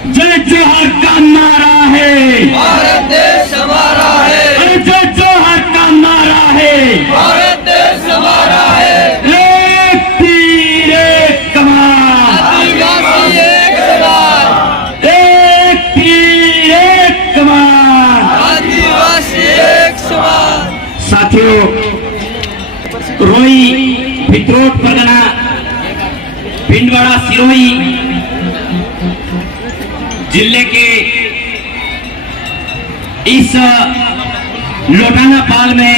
जय जोहर का नारा है, भारत देश हमारा है। जय जोहर का नारा है, भारत देश हमारा है। एक तीर एक कमान, आदिवासी एक समान, एक तीर एक कमान। आदिवासी एक समान। साथियों, रोही भित्रोट परगना भिंडवाड़ा सिरोही जिले के इस लोटाना पाल में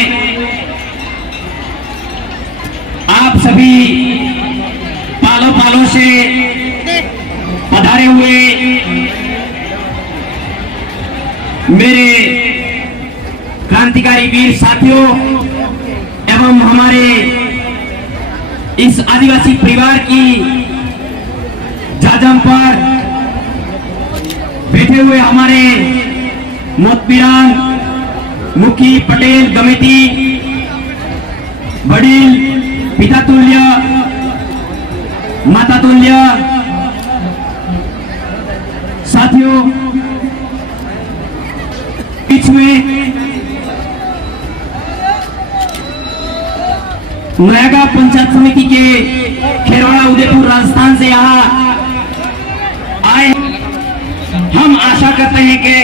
आप सभी पालों पालों से पधारे हुए मेरे क्रांतिकारी वीर साथियों एवं हमारे इस आदिवासी परिवार की जाजम पर बैठे हुए हमारे मोतपीरान मुखी पटेल गमेती बड़ील पिता तुल्य माता तुल्य साथियों, बीच में नयागांव पंचायत समिति के खेरवाड़ा उदयपुर राजस्थान से यहाँ आए। हम आशा करते हैं कि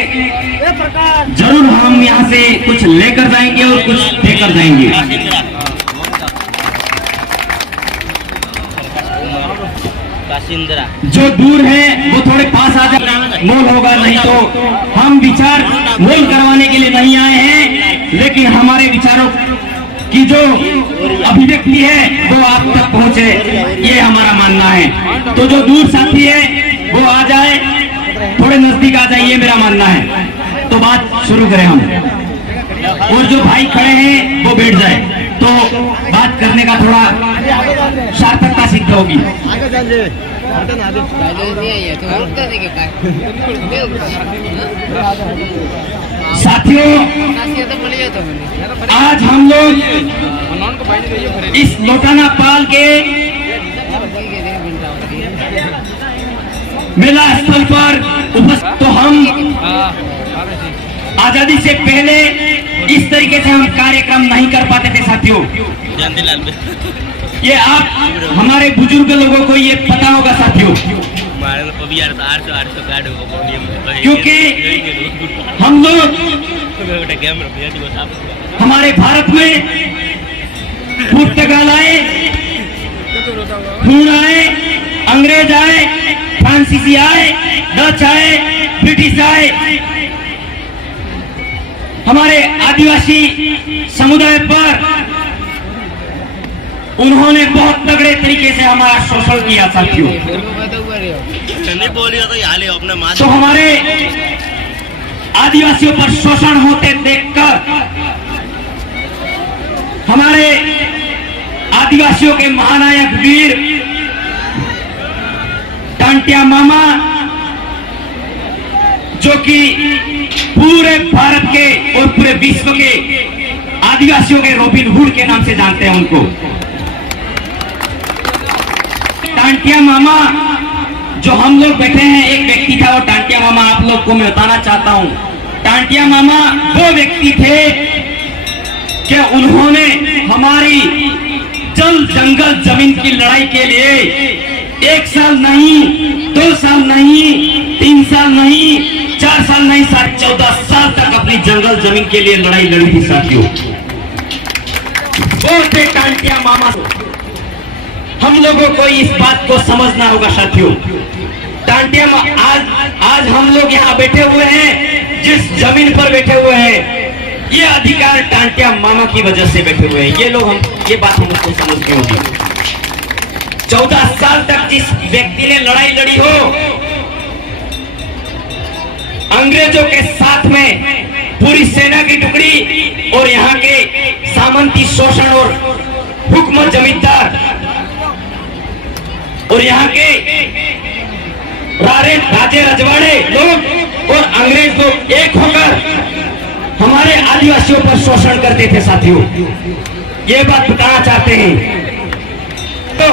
जरूर हम यहाँ से कुछ लेकर जाएंगे और कुछ देकर जाएंगे। जो दूर है वो थोड़े पास आ जाए, मोल होगा, नहीं तो हम विचार मोल करवाने के लिए नहीं आए हैं, लेकिन हमारे विचारों की जो अभिव्यक्ति है वो आप तक पहुंचे, ये हमारा मानना है। तो जो दूर साथी है वो आ जाए, थोड़े नजदीक आ जाइए, मेरा मानना है। तो बात शुरू करें हम, और जो भाई खड़े हैं वो बैठ जाए, तो बात करने का थोड़ा सार्थकता सिद्ध होगी। साथियों, आज हम लोग इस लोटाना पाल के मेला स्थल पर उपस्थित, तो हम आजादी से पहले इस तरीके से हम कार्यक्रम नहीं कर पाते थे साथियों। ये आप हमारे बुजुर्ग लोगों को ये पता होगा साथियों, क्योंकि हम लोग हमारे भारत में पुर्तगाल आए, खून आए, अंग्रेज आए, फ्रांसीसी आए, डच आए, ब्रिटिश आए, हमारे आदिवासी समुदाय पर उन्होंने बहुत तगड़े तरीके से हमारा शोषण किया साथियों। तो हमारे आदिवासियों पर शोषण होते देखकर हमारे आदिवासियों के महानायक वीर टांटिया मामा, जो कि पूरे भारत के और पूरे विश्व के आदिवासियों के रॉबिन हुड के नाम से जानते हैं उनको, टांटिया मामा जो हम लोग बैठे हैं, एक व्यक्ति था वो टांटिया मामा, आप लोग को मैं बताना चाहता हूं। टांटिया मामा वो व्यक्ति थे कि उन्होंने हमारी जल जंगल जमीन की लड़ाई के लिए 1 साल नहीं, 2 साल नहीं, 3 साल नहीं, 4 साल नहीं, 14 साल तक अपनी जंगल जमीन के लिए लड़ाई लड़ी थी साथियों। वो थे टांटिया मामा। हम लोगों को इस बात को समझना होगा साथियों। टांटिया आज हम लोग यहाँ बैठे हुए हैं, जिस जमीन पर बैठे हुए हैं, ये अधिकार टांटिया मामा की वजह से बैठे हुए हैं। ये लोग ये बात हमको समझनी होगी। 14 साल तक जिस व्यक्ति ने लड़ाई लड़ी हो, अंग्रेजों के साथ में पूरी सेना की टुकड़ी और यहाँ के सामंती शोषण और हुकूमत जमींदार और यहाँ के राजे रजवाड़े लोग और अंग्रेज लोग एक होकर हमारे आदिवासियों पर शोषण करते थे साथियों। ये बात बताना चाहते हैं। तो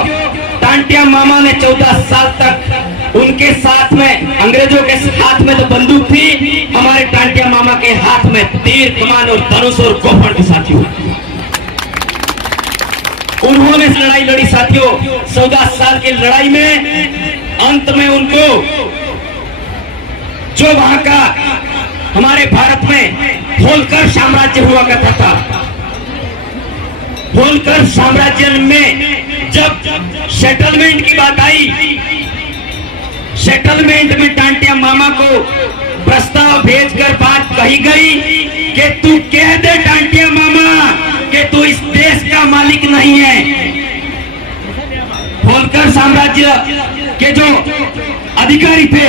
टांटिया मामा ने 14 साल तक उनके साथ में, अंग्रेजों के हाथ में तो बंदूक थी, हमारे टांटिया मामा के हाथ में तीर कमान और धनुष और गोफन भी साथियों। उन्होंने लड़ाई लड़ी साथियों। 14 साल की लड़ाई में अंत में उनको जो वहां का हमारे भारत में होलकर साम्राज्य हुआ करता था, होलकर साम्राज्य में जब सेटलमेंट की बात आई, सेटलमेंट में टांटिया मामा को प्रस्ताव भेजकर बात कही गई कि तू कह दे टांटिया मामा कि तू इस देश का मालिक नहीं है। होलकर साम्राज्य के जो अधिकारी थे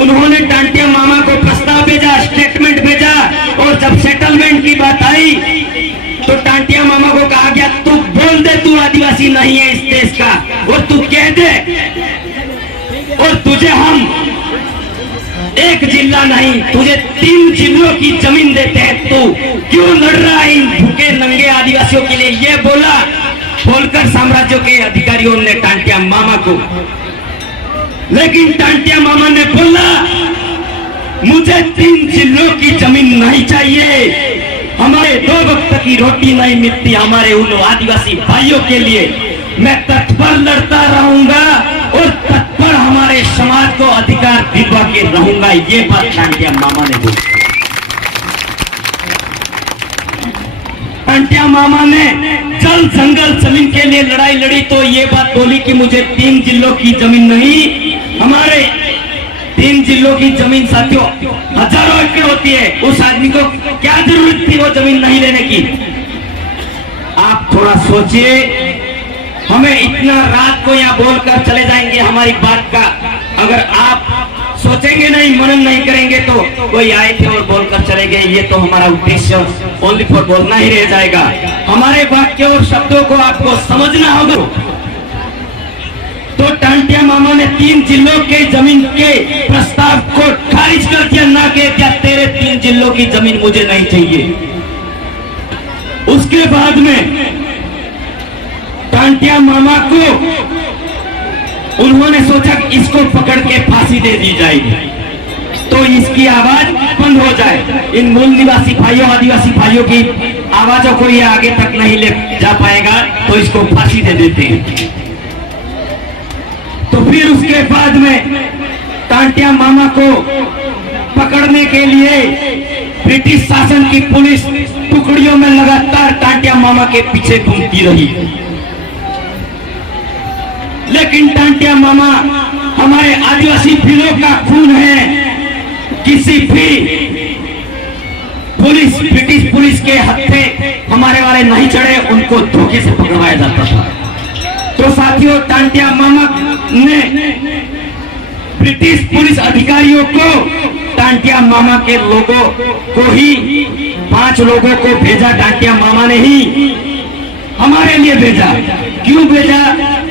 उन्होंने टांटिया मामा को प्रस्ताव भेजा, स्टेटमेंट भेजा, और जब सेटलमेंट की बात आई तो टांटिया मामा को कहा गया तू बोल दे तू आदिवासी नहीं है इस देश का, और तू कह दे, और तुझे हम एक जिला नहीं तुझे 3 जिलों की जमीन देते हैं, तू क्यों लड़ रहा है इन भूखे नंगे आदिवासियों के लिए, ये बोला होलकर साम्राज्य के अधिकारियों ने टांटिया मामा को। लेकिन टांटिया मामा ने बोला मुझे 3 जिलों की जमीन नहीं चाहिए, हमारे 2 वक्त की रोटी नहीं मिलती हमारे उन आदिवासी भाइयों के लिए, मैं तत्पर लड़ता रहूंगा और तत्पर हमारे समाज को अधिकार दिलवा के रहूंगा, ये बात टांटिया मामा ने बोली। टांटिया मामा ने जल जंगल जमीन के लिए लड़ाई लड़ी तो ये बात बोली कि मुझे 3 जिलों की जमीन नहीं, हमारे 3 जिलों की जमीन साथियों हजारों एकड़ होती है, उस आदमी को क्या जरूरत थी वो जमीन नहीं लेने की। आप थोड़ा सोचिए, हमें इतना रात को यहाँ बोलकर चले जाएंगे हमारी बात का, अगर आप सोचेंगे नहीं, मनन नहीं करेंगे तो कोई आए थे और बोलकर चले गए, ये तो हमारा उद्देश्य ओनली फॉर बोलना ही रह जाएगा। हमारे वाक्य और शब्दों को आपको समझना होगा। तो टांटिया मामा ने 3 जिलों के जमीन के प्रस्ताव को खारिज कर दिया, ना कह दिया तेरे 3 जिलों की जमीन मुझे नहीं चाहिए। उसके बाद में टांटिया मामा को उन्होंने सोचा कि इसको पकड़ के फांसी दे दी जाएगी तो इसकी आवाज बंद हो जाए, इन मूल निवासी भाइयों आदिवासी भाइयों की आवाजों को ये आगे तक नहीं ले जा पाएगा, तो इसको फांसी दे देते हैं। तो फिर उसके बाद में टांटिया मामा को पकड़ने के लिए ब्रिटिश शासन की पुलिस टुकड़ियों में लगातार टांटिया मामा के पीछे घूमती रही, लेकिन टांटिया मामा हमारे आदिवासी भीलों का खून है, किसी भी पुलिस ब्रिटिश पुलिस के हत्थे हमारे वाले नहीं चढ़े, उनको धोखे से पकड़वाया जाता था। तो साथियों टांटिया मामा ने ब्रिटिश पुलिस अधिकारियों को टांटिया मामा के लोगों को ही 5 लोगों को भेजा, टांटिया मामा ने ही हमारे लिए भेजा। क्यों भेजा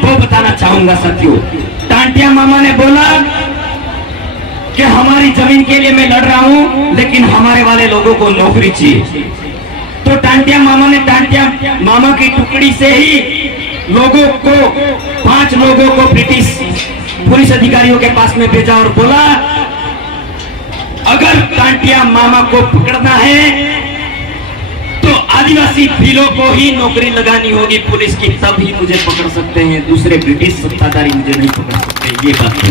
वो बताना चाहूंगा साथियों। टांटिया मामा ने बोला कि हमारी जमीन के लिए मैं लड़ रहा हूं, लेकिन हमारे वाले लोगों को नौकरी चाहिए। तो टांटिया मामा ने टांटिया मामा की टुकड़ी से ही लोगों को 5 लोगों को ब्रिटिश पुलिस अधिकारियों के पास में भेजा और बोला अगर टांटिया मामा को पकड़ना है तो आदिवासी भीलों को ही नौकरी लगानी होगी पुलिस की, तभी मुझे पकड़ सकते हैं, दूसरे ब्रिटिश सत्ताधारी मुझे नहीं पकड़ सकते। ये बात है।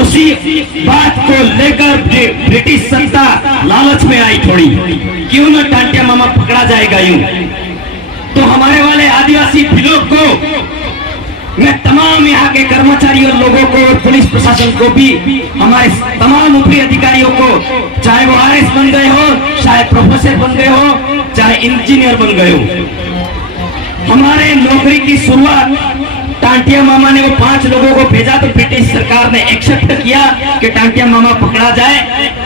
उसी बात को लेकर ब्रिटिश सत्ता लालच में आई थोड़ी, क्यों न टांटिया मामा पकड़ा जाएगा यूं। तो हमारे वाले आदिवासी भीलों को मैं तमाम यहाँ के कर्मचारियों लोगों को और पुलिस प्रशासन को भी, हमारे तमाम ऊपरी अधिकारियों को, चाहे वो आरएस बन गए हो, चाहे प्रोफेसर बन गए हो, चाहे इंजीनियर बन गए हो, हमारे नौकरी की शुरुआत टांटिया मामा ने वो 5 लोगों को भेजा तो ब्रिटिश सरकार ने एक्सेप्ट किया कि टांटिया मामा पकड़ा जाए।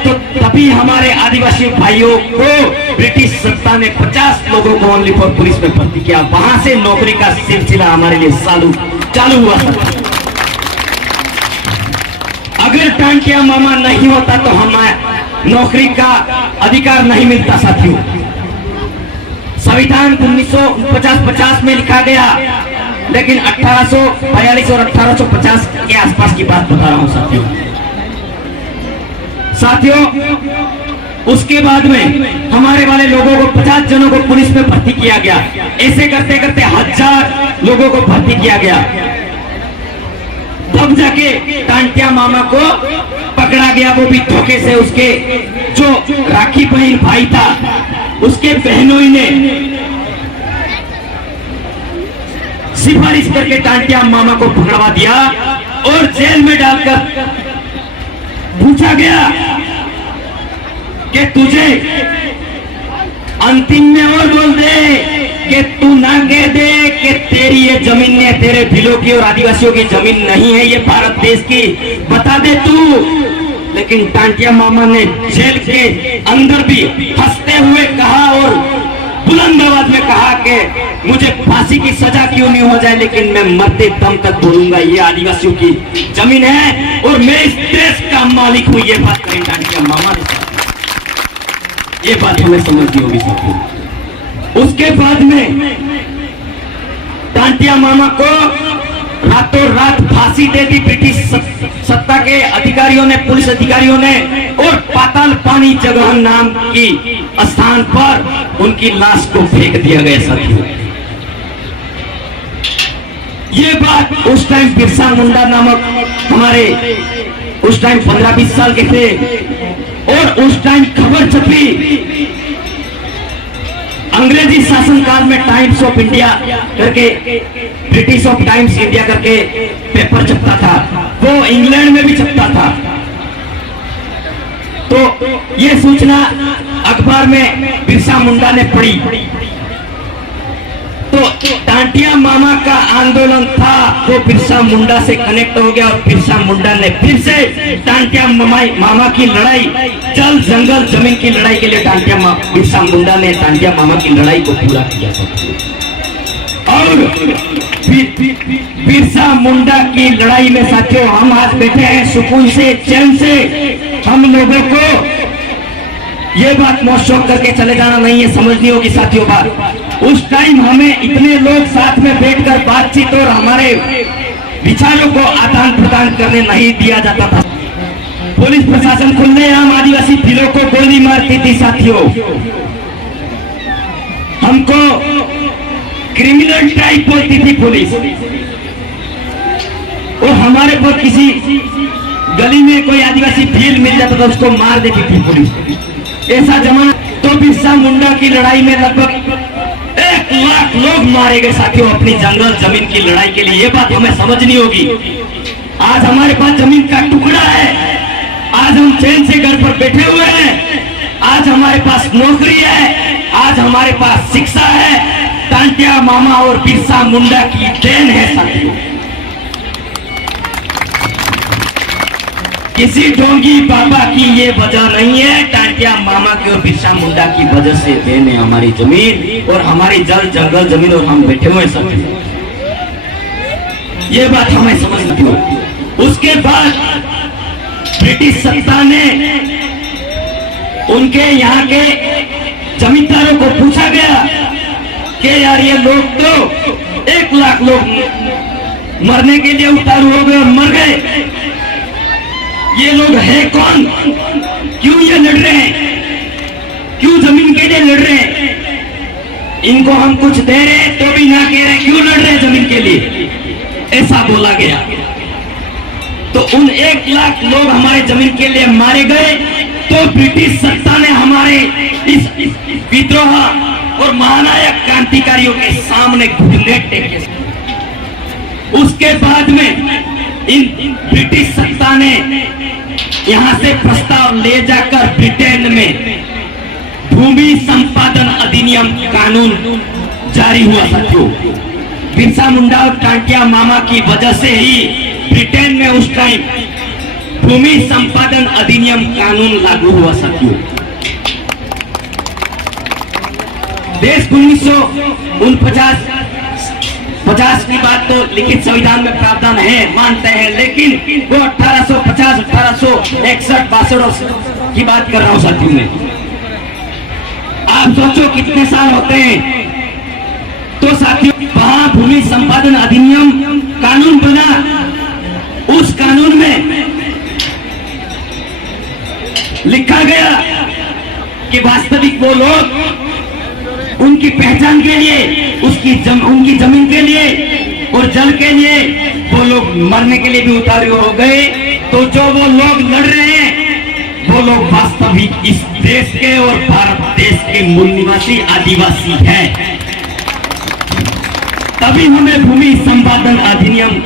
तो तभी हमारे आदिवासी भाइयों को ब्रिटिश सत्ता ने 50 लोगों को ओनली फॉर पुलिस में भर्ती किया। वहां से नौकरी का सिलसिला हमारे लिए चालू हुआ था। अगर टांटिया मामा नहीं होता तो हमें नौकरी का अधिकार नहीं मिलता साथियों। संविधान 1950 में लिखा गया लेकिन 1842 और 1850 के आसपास की बात बता रहा हूं साथियों। उसके बाद में हमारे वाले लोगों को 50 जनों को पुलिस में भर्ती किया गया। ऐसे करते करते 1000 लोगों को भर्ती किया गया। तब जाके टांटिया मामा को पकड़ा गया, वो भी धोखे से। उसके जो राखी बहन भाई था उसके बहनोई ने सिफारिश करके टांटिया मामा को पकड़वा दिया और जेल में डालकर पूछा गया कि तुझे अंतिम में और बोल दे कि तू ना कह दे कि तेरी ये जमीन ने तेरे भिलों की और आदिवासियों की जमीन नहीं है, ये भारत देश की, बता दे तू। लेकिन टांटिया मामा ने जेल के अंदर भी हंसते हुए कहा और बुलंद आवाज में कहा कि मुझे फांसी की सजा क्यों नहीं हो जाए, लेकिन मैं मरते दम तक बोलूंगा ये आदिवासियों की जमीन है और मैं इस देश का मालिक हूं। ये बात करें टांटिया मामा ने, ये बात हमें समझनी होगी साथियों। उसके बाद में टांटिया मामा को रातों रात फांसी दे दी ब्रिटिश सत्ता के अधिकारियों ने, पुलिस अधिकारियों ने, और पाताल पानी जगह नाम की स्थान पर उनकी लाश को फेंक दिया गया साथियों। ये बात उस टाइम बिरसा मुंडा नामक हमारे उस टाइम 15-20 साल के थे और उस टाइम खबर छपी अंग्रेजी शासनकाल में, टाइम्स ऑफ इंडिया करके, ब्रिटिश ऑफ टाइम्स इंडिया करके पेपर छपता था, वो इंग्लैंड में भी छपता था। तो ये सूचना अखबार में बिरसा मुंडा ने पढ़ी तो टांटिया मामा का आंदोलन था वो बिरसा मुंडा से कनेक्ट हो गया और बिरसा मुंडा ने फिर से टांटिया मामा की लड़ाई, जल जंगल जमीन की लड़ाई के लिए बिरसा मुंडा ने टांटिया मामा की लड़ाई को पूरा किया। और बिरसा मुंडा की लड़ाई में साथियों हम आज बैठे हैं सुकून से, चैन से। हम लोगों को ये बात मोशोक करके चले जाना नहीं है, समझनी होगी साथियों बात। उस टाइम हमें इतने लोग साथ में बैठकर बातचीत और हमारे विचारों को आदान प्रदान करने नहीं दिया जाता था। पुलिस प्रशासन खुलेआम आदिवासी भिलों को गोली मारती थी साथियों। हमको क्रिमिनल टाइप बोलती थी पुलिस, और हमारे पर किसी गली में कोई आदिवासी भील मिल जाता था उसको मार देती थी पुलिस। ऐसा जमाना। तो बिरसा मुंडा की लड़ाई में लगभग 1 लाख लोग मारे गए साथियों अपनी जंगल जमीन की लड़ाई के लिए। ये बात हमें समझनी होगी। आज हमारे पास जमीन का टुकड़ा है, आज हम चैन से घर पर बैठे हुए हैं, आज हमारे पास नौकरी है, आज हमारे पास शिक्षा है, टांटिया मामा और बिरसा मुंडा की देन है साथियों। किसी ढोंगी बाबा की ये वजह नहीं है, टांटिया मामा की और बिरसा मुंडा की वजह से देन है हमारी जमीन और हमारी जल जंगल जमीन, और हम बैठे हुए सब। ये बात हमें समझनी हो। उसके बाद ब्रिटिश सत्ता ने उनके यहाँ के जमींदारों को पूछा गया कि यार ये लोग तो 1 लाख लोग मरने के लिए उतारू हो गए और मर गए, ये लोग है कौन, क्यों ये लड़ रहे हैं, क्यों जमीन के लिए लड़ रहे हैं, इनको हम कुछ दे रहे हैं तो भी ना कह रहे, क्यों लड़ रहे हैं जमीन के लिए, ऐसा बोला गया। तो उन 1 लाख लोग हमारे जमीन के लिए मारे गए। तो ब्रिटिश सत्ता ने हमारे इस विद्रोह और महानायक क्रांतिकारियों के सामने घुटने टेके। उसके बाद में इन ब्रिटिश सत्ता ने यहां से प्रस्ताव ले जाकर ब्रिटेन में भूमि संपादन अधिनियम कानून जारी हुआ साथियों। बिरसा मुंडा और टांटिया मामा की वजह से ही ब्रिटेन में उस टाइम भूमि संपादन अधिनियम कानून लागू हुआ साथियों। देश 1949 की बात तो लिखित संविधान में प्रावधान है, मानते हैं, लेकिन वो 1850, 1861, 62 की बात कर रहा हूं साथियों में। आप सोचो कितने साल होते हैं तो साथियों, वहां भूमि संपादन अधिनियम कानून बना, उस कानून में लिखा गया कि वास्तविक वो लोग उनकी पहचान के लिए, उनकी जमीन के लिए और जल के लिए वो लोग मरने के लिए भी उतारू हो गए। तो जो वो लोग लड़ रहे हैं वो लोग वास्तविक इस देश के और भारत देश के मूल निवासी आदिवासी हैं। तभी हमें भूमि संपादन अधिनियम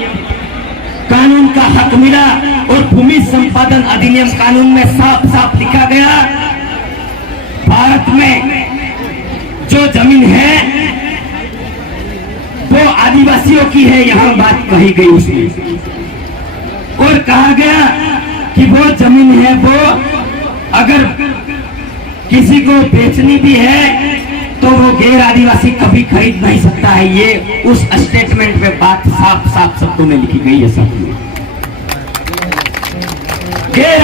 कानून का हक मिला। और भूमि संपादन अधिनियम कानून में साफ साफ लिखा गया, भारत में जो जमीन है वो आदिवासियों की है, यहां बात कही गई उसमें। और कहा गया कि वो जमीन है, वो अगर किसी को बेचनी भी है तो वो गैर आदिवासी कभी खरीद नहीं सकता है। ये उस स्टेटमेंट में बात साफ साफ शब्दों में लिखी गई है। सब गैर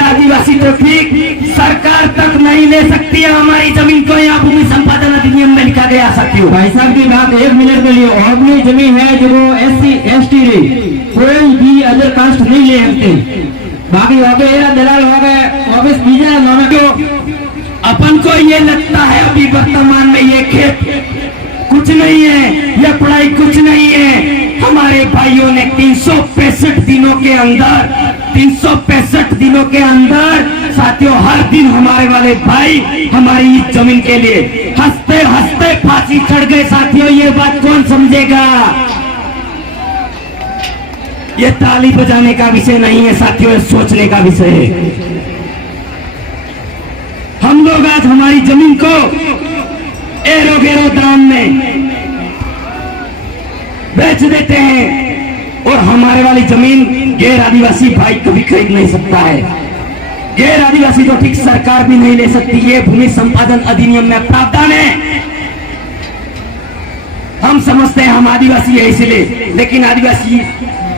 आदिवासी तो ठीक, सरकार तक नहीं ले सकती है हमारी जमीन को। यहाँ भूमि संपादन अधिनियम में लिखा गया। साथियों, भाई साहब की बात 1 मिनट के लिए, अपनी जमीन है जो SC ST रही, कोई भी अदर कास्ट नहीं ले सकते। बाकी हो गए दलाल हो गए, ऑफिस बीजा नाम क्यों अपन को ये लगता है अभी वर्तमान में ये खेत कुछ नहीं है, ये पढ़ाई कुछ नहीं है। हमारे भाइयों ने 365 दिनों के अंदर, 365 दिनों के अंदर साथियों, हर दिन हमारे वाले भाई हमारी इस जमीन के लिए हंसते हंसते फांसी चढ़ गए। साथियों, ये बात कौन समझेगा? ये ताली बजाने का विषय नहीं है साथियों, ये सोचने का विषय है। हम लोग आज हमारी जमीन को एरो गेरो दाम में बेच देते हैं और हमारे वाली जमीन गैर आदिवासी भाई कभी खरीद नहीं सकता है। गैर आदिवासी तो ठीक, सरकार भी नहीं ले सकती। ये भूमि संपादन अधिनियम में प्रावधान है। हम समझते हैं हम आदिवासी है इसलिए, लेकिन आदिवासी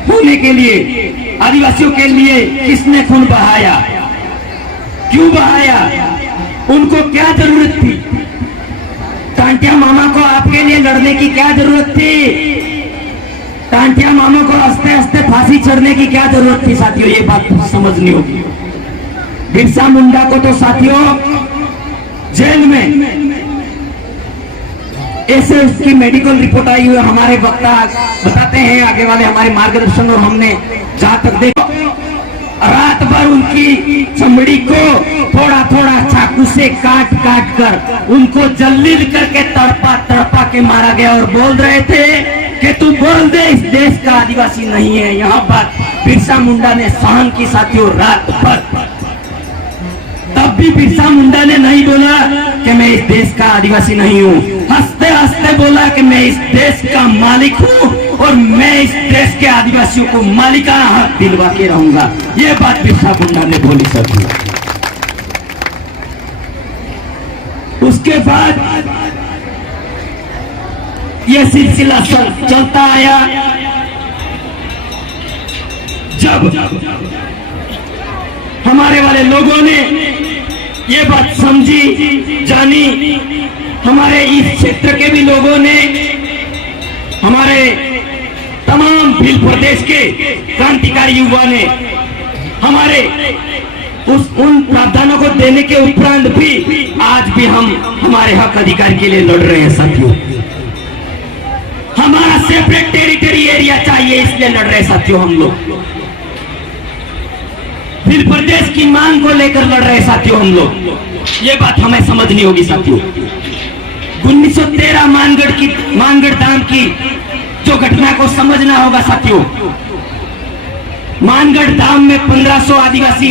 होने के लिए, आदिवासियों के लिए किसने खून बहाया, क्यों बहाया, उनको क्या जरूरत थी? टांटिया मामा को आपके लिए लड़ने की क्या जरूरत थी? टांटिया मामा को हंसते हंसते फांसी चढ़ने की क्या जरूरत थी? साथियों, ये बात समझनी होगी। बिरसा मुंडा को तो साथियों जेल में ऐसे उसकी मेडिकल रिपोर्ट आई हुई, हमारे वक्ता बताते हैं, आगे वाले हमारे मार्गदर्शन, और हमने जहां तक देखा रात भर उनकी चमड़ी को थोड़ा थोड़ा चाकू से काट काट कर उनको जलील करके तड़पा तड़पा के मारा गया। और बोल रहे थे कि तू बोल दे इस देश का आदिवासी नहीं है। यहाँ बात बिरसा मुंडा ने सहन की साथियों रात भर। तब भी बिरसा मुंडा ने नहीं बोला कि मैं इस देश का आदिवासी नहीं हूँ। हंसते हंसते बोला कि मैं इस देश का मालिक हूँ और मैं इस देश के आदिवासियों को मालिकाना हक दिलवा के रहूंगा। ये बात बिरसा मुंडा ने बोली साथियों। उसके बाद यह सिलसिला चलता आया। जब हमारे वाले लोगों ने ये बात समझी, जानी, हमारे इस क्षेत्र के भी लोगों ने, हमारे तमाम भील प्रदेश के क्रांतिकारी युवा ने हमारे उन प्रावधानों को देने के उपरांत भी आज भी हम हमारे हक अधिकार के लिए लड़ रहे हैं साथियों। हमारा सेपरेट टेरिटरी एरिया चाहिए, इसलिए लड़ रहे हैं साथियों। हम लोग भील प्रदेश की मांग को लेकर लड़ रहे हैं साथियों हम लोग। ये बात हमें समझनी होगी साथियों। 1913 मानगढ़ धाम की जो घटना को समझना होगा साथियों। मानगढ़ धाम में 1500 आदिवासी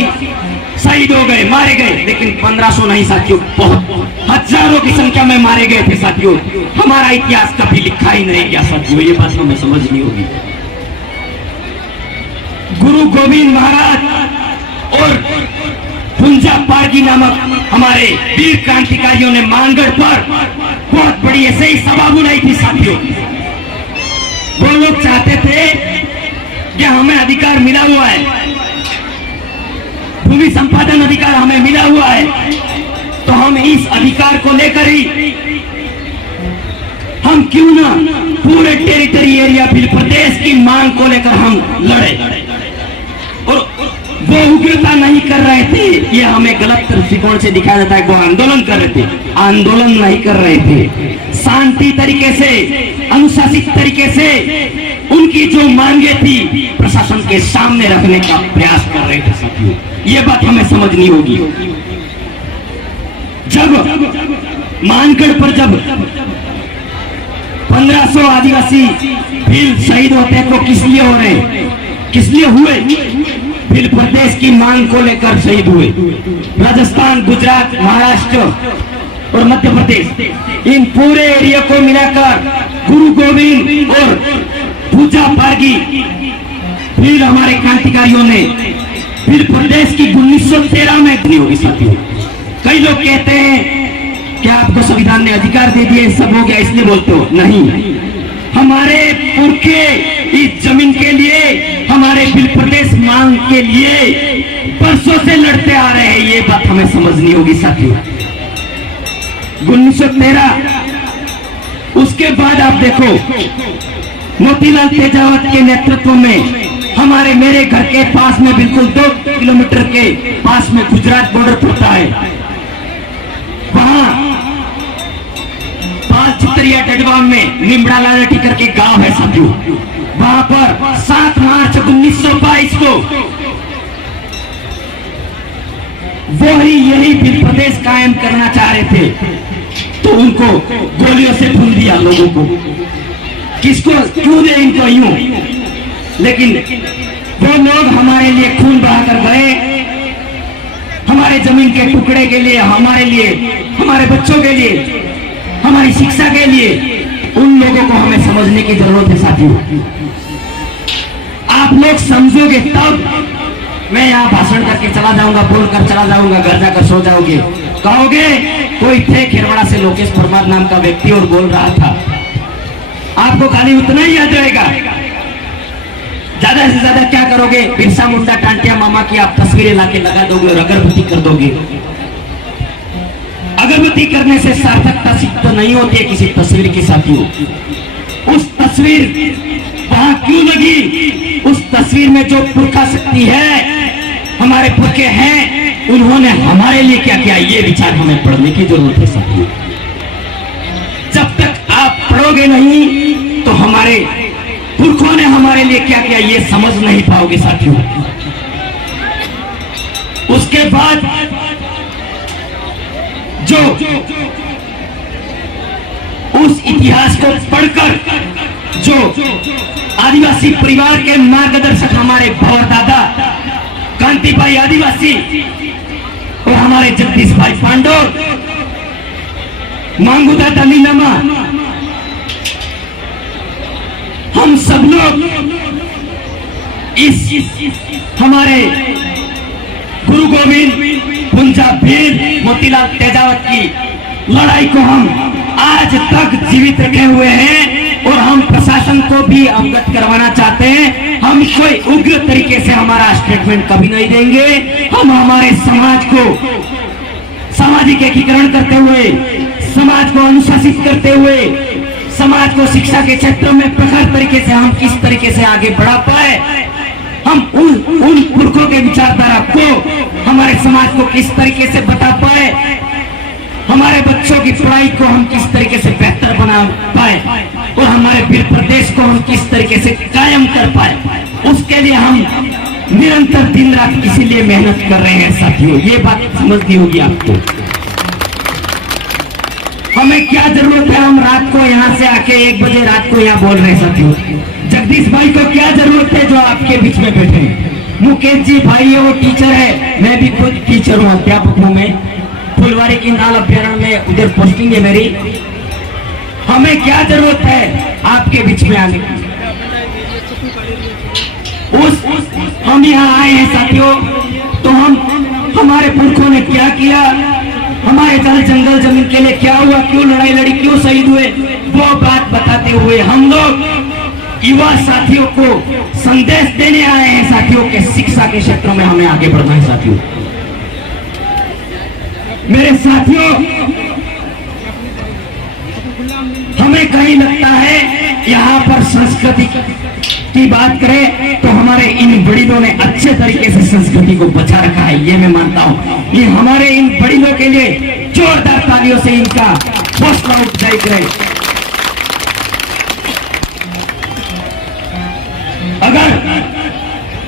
शहीद हो गए, मारे गए, लेकिन 1500 नहीं साथियों, बहुत हजारों की संख्या में मारे गए थे साथियों। हमारा इतिहास कभी लिखा ही नहीं गया साथियों, ये बात हमें समझनी होगी। गुरु गोविंद महाराज और पुंजा पारगी नामक हमारे वीर क्रांतिकारियों ने मानगढ़ पर बहुत बड़ी ऐसे ही सभा बुलाई थी साथियों। वो लोग चाहते थे कि हमें अधिकार मिला हुआ है, भूमि संपादन अधिकार हमें मिला हुआ है, तो हम इस अधिकार को लेकर ही हम क्यों ना पूरे टेरिटरी एरिया भील प्रदेश की मांग को लेकर हम लड़े। और वो उग्रता नहीं कर रहे थे, ये हमें गलत दृष्टिकोण से दिखाया जाता है। वो आंदोलन कर रहे थे, आंदोलन नहीं कर रहे थे। शांति तरीके से, अनुशासित तरीके से उनकी जो मांगे थी प्रशासन के सामने रखने का प्रयास कर रहे थे साथियों। ये बात हमें समझनी होगी। जब मानगढ़ पर जब 1500 आदिवासी भील शहीद होते हैं तो किस लिए हो रहे, किस लिए हुए? भील प्रदेश की मांग को लेकर शहीद हुए। राजस्थान, गुजरात, महाराष्ट्र और मध्य प्रदेश, इन पूरे एरिया को मिलाकर गुरु गोविंद और पूजा पारगी भील हमारे क्रांतिकारियों ने भील प्रदेश की 1913 में नहीं होगी साथियों। कई लोग कहते हैं कि आपको संविधान ने अधिकार दे दिए, सब हो गया इसलिए बोलते हो। नहीं, हमारे पुरखे इस जमीन के लिए, हमारे भील प्रदेश मांग के लिए बरसों से लड़ते आ रहे हैं। ये बात हमें समझनी होगी साथियों। 1913 उसके बाद आप देखो मोतीलाल तेजावत के नेतृत्व में हमारे मेरे घर के पास में बिल्कुल 2 किलोमीटर के पास में गुजरात बॉर्डर पड़ता है। वहां पांच चित्रिया डडवाम में निमड़ा लालटी करके गांव है साथियों। वहां पर 7 मार्च 1922 को वो ही यही भील प्रदेश कायम करना चाह रहे थे, तो उनको गोलियों से भून दिया लोगों को। किसको, क्यों दे इनको यूं? लेकिन वो लोग हमारे लिए खून बहाकर गए, हमारे जमीन के टुकड़े के लिए, हमारे लिए, हमारे बच्चों के लिए, हमारी शिक्षा के लिए। उन लोगों को हमें समझने की जरूरत है साथियों। आप लोग समझोगे तब। मैं यहाँ भाषण करके चला जाऊंगा, बोलकर चला जाऊंगा, घर जाकर सो जाओगे, कहोगे कोई थे खेरवाड़ा से लोकेश परमार नाम का व्यक्ति और बोल रहा था। आपको खाली उतना ही याद रहेगा। ज्यादा से ज्यादा क्या करोगे? बिरसा मुंडा, टांटिया मामा की आप तस्वीरें लाके लगा दोगे और अगरबत्ती कर दोगे। अगरबत्ती करने से सार्थकता सिद्ध तो नहीं होती है किसी तस्वीर की साथियों। उस तस्वीर वहां क्यों लगी? उस तस्वीर में जो पुरखा शक्ति है, हमारे पुरखे हैं, उन्होंने हमारे लिए क्या किया, ये विचार हमें पढ़ने की जरूरत है साथियों। जब तक आप पढ़ोगे नहीं तो हमारे पुरखों ने हमारे लिए क्या किया ये समझ नहीं पाओगे साथियों। उसके बाद जो उस इतिहास को पढ़कर जो आदिवासी परिवार के मार्गदर्शक हमारे भवर दादा कांति भाई आदिवासी और हमारे जगदीश भाई पांडव, मांगू दादा नीलामा, हम सब लोग इस हमारे गुरु गोविंद, पुंजा भील, मोतीलाल तेजावत की लड़ाई को हम आज तक जीवित रखे हुए हैं और हम प्रशासन को भी अवगत करवाना चाहते हैं। हम कोई उग्र तरीके से हमारा स्टेटमेंट कभी नहीं देंगे। हम हमारे समाज को सामाजिक एकीकरण करते हुए, समाज को अनुशासित करते हुए, समाज को शिक्षा के क्षेत्र में प्रखर तरीके से हम किस तरीके से आगे बढ़ा पाए, हम उन पुरखों के विचारधारा को हमारे समाज को किस तरीके से बता पाए, हमारे बच्चों की पढ़ाई को हम किस तरीके से बेहतर बना पाए और हमारे भील प्रदेश को हम किस तरीके से कायम कर पाए, उसके लिए हम निरंतर दिन रात इसीलिए मेहनत कर रहे हैं साथियों। ये बात समझनी होगी आपको। हमें क्या जरूरत है? हम रात को यहाँ से आके 1 बजे रात को यहाँ बोल रहे हैं साथियों। जगदीश भाई को क्या जरूरत है जो आपके बीच में बैठे हैं? मुकेश जी भाई है, वो टीचर है, मैं भी खुद टीचर हूँ, अध्यापक हूँ। मैं फुलवारी की नाल अभ्यारण्य में उधर पोस्टिंग है मेरी। हमें क्या जरूरत है आपके बीच में आने की? हम यहाँ आए हैं साथियों, तो हम हमारे पुरखों ने क्या किया, हमारे जल जंगल जमीन के लिए क्या हुआ, क्यों लड़ाई लड़ी, क्यों शहीद हुए, वो बात बताते हुए हम लोग युवा साथियों को संदेश देने आए हैं साथियों के शिक्षा के क्षेत्र में हमें आगे बढ़ना है साथियों। मेरे साथियों, हमें कहीं लगता है यहाँ पर संस्कृति की बात करें तो हमारे इन बड़िलों ने अच्छे तरीके से संस्कृति को बचा रखा है, ये मैं मानता हूँ। ये हमारे इन बड़िलों के लिए जोरदार तालियों से इनका हौसला अफजाई करें। अगर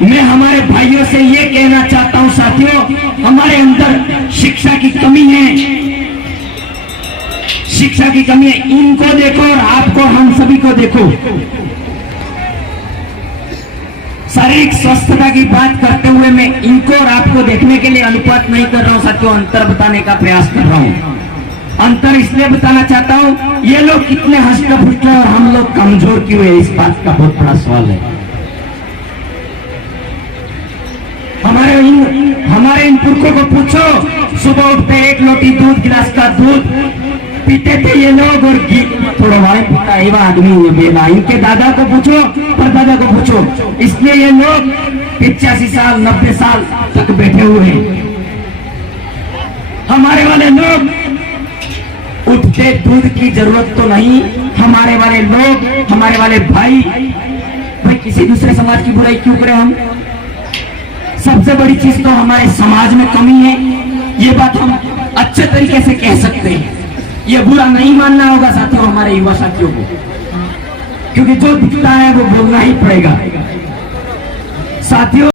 मैं हमारे भाइयों से ये कहना चाहता हूं साथियों, हमारे अंदर शिक्षा की कमी है, शिक्षा की कमी है। इनको देखो और आपको, हम सभी को देखो। शारीरिक स्वस्थता की बात करते हुए मैं इनको और आपको देखने के लिए अनुपात नहीं कर रहा हूं साथियों, अंतर बताने का प्रयास कर रहा हूं। अंतर इसलिए बताना चाहता हूं, ये लोग कितने हष्ट-पुष्ट और हम लोग कमजोर क्यों है, इस बात का बहुत बड़ा सवाल है। हमारे इन पुरखों को पूछो, सुबह उठते एक लोटी दूध, गिलास का दूध पीते थे ये लोग और थोड़ा वाले पीता है आदमी बेला। इनके दादा को पूछो, परदादा को पूछो, इसलिए ये लोग 85 साल 90 साल तक बैठे हुए हैं। हमारे वाले लोग उठते दूध की जरूरत तो नहीं, हमारे वाले लोग, हमारे वाले भाई किसी दूसरे समाज की बुराई क्यों करें हम? सबसे बड़ी चीज तो हमारे समाज में कमी है, ये बात हम अच्छे तरीके से कह सकते हैं। ये बुरा नहीं मानना होगा साथियों हमारे युवा साथियों को, क्योंकि जो दिखता है वो बोलना ही पड़ेगा साथियों।